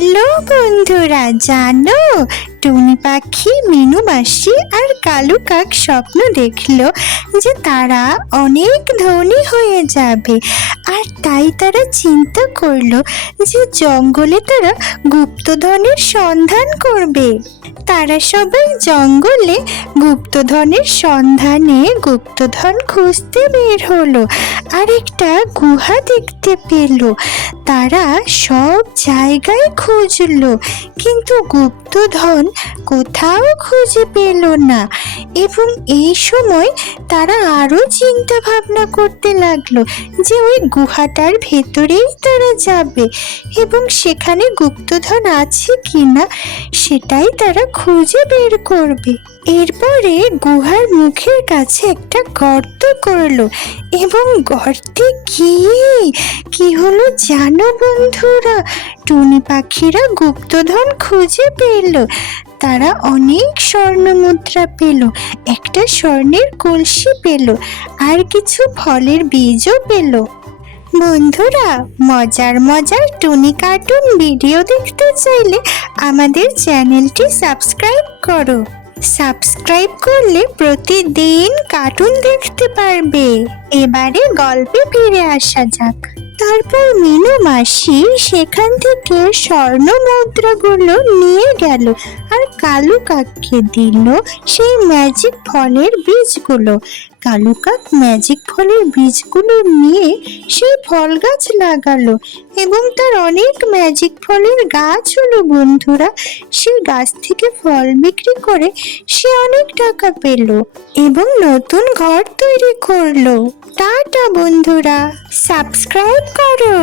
Hello বন্ধুরা, জানো টুনি পাখি, মিনু মাসি আর কালু কাক স্বপ্ন দেখলো যে তারা অনেক ধনী হয়ে যাবে। আর তাই তারা চিন্তা করলো যে জঙ্গলে তারা গুপ্তধনের সন্ধান করবে। তারা সবাই জঙ্গলে গুপ্তধনের সন্ধানে গুপ্তধন খুঁজতে বের হলো আর একটা গুহা দেখতে পেল। তারা সব জায়গায় খুঁজলো কিন্তু গুপ্তধন কোথাও খুঁজে পেল না। এবং এই সময় তারা আরো চিন্তা ভাবনা করতে লাগলো যে ওই গুহাটার ভেতরেই তারা যাবে এবং সেখানে গুপ্তধন আছে কিনা সেটাই তারা খুঁজে বের করবে। এরপরে গুহার মুখের কাছে একটা গর্ত করলো এবং গর্তে গিয়ে কি হলো জানো বন্ধুরা, টুনি পাখিরা গুপ্তধন খুঁজে পেল। তারা অনেক স্বর্ণ মুদ্রা পেল, একটা স্বর্ণের কলসি পেল আর কিছু ফলের বীজও পেল। বন্ধুরা, মজার মজার টুনি কার্টুন ভিডিও দেখতে চাইলে আমাদের চ্যানেলটি সাবস্ক্রাইব করো। সাবস্ক্রাইব করলে প্রতিদিন কার্টুন দেখতে পারবে। এবারে গল্পে ফিরে আসা যাক। তারপর মিনু মাসি সেখান থেকে স্বর্ণ মুদ্রাগুলো নিয়ে গেল আর কালু কাককে দিল সেই ম্যাজিক ফলের বীজগুলো। কালু কাক ম্যাজিক ফলের বীজগুলো নিয়ে সেই ফল গাছ লাগালো এবং তার অনেক ম্যাজিক ফলের গাছ হলো। বন্ধুরা, সেই গাছ থেকে ফল বিক্রি করে সে অনেক টাকা পেল এবং নতুন ঘর তৈরি করলো। টাটা বন্ধুরা, সাবস্ক্রাইব করো।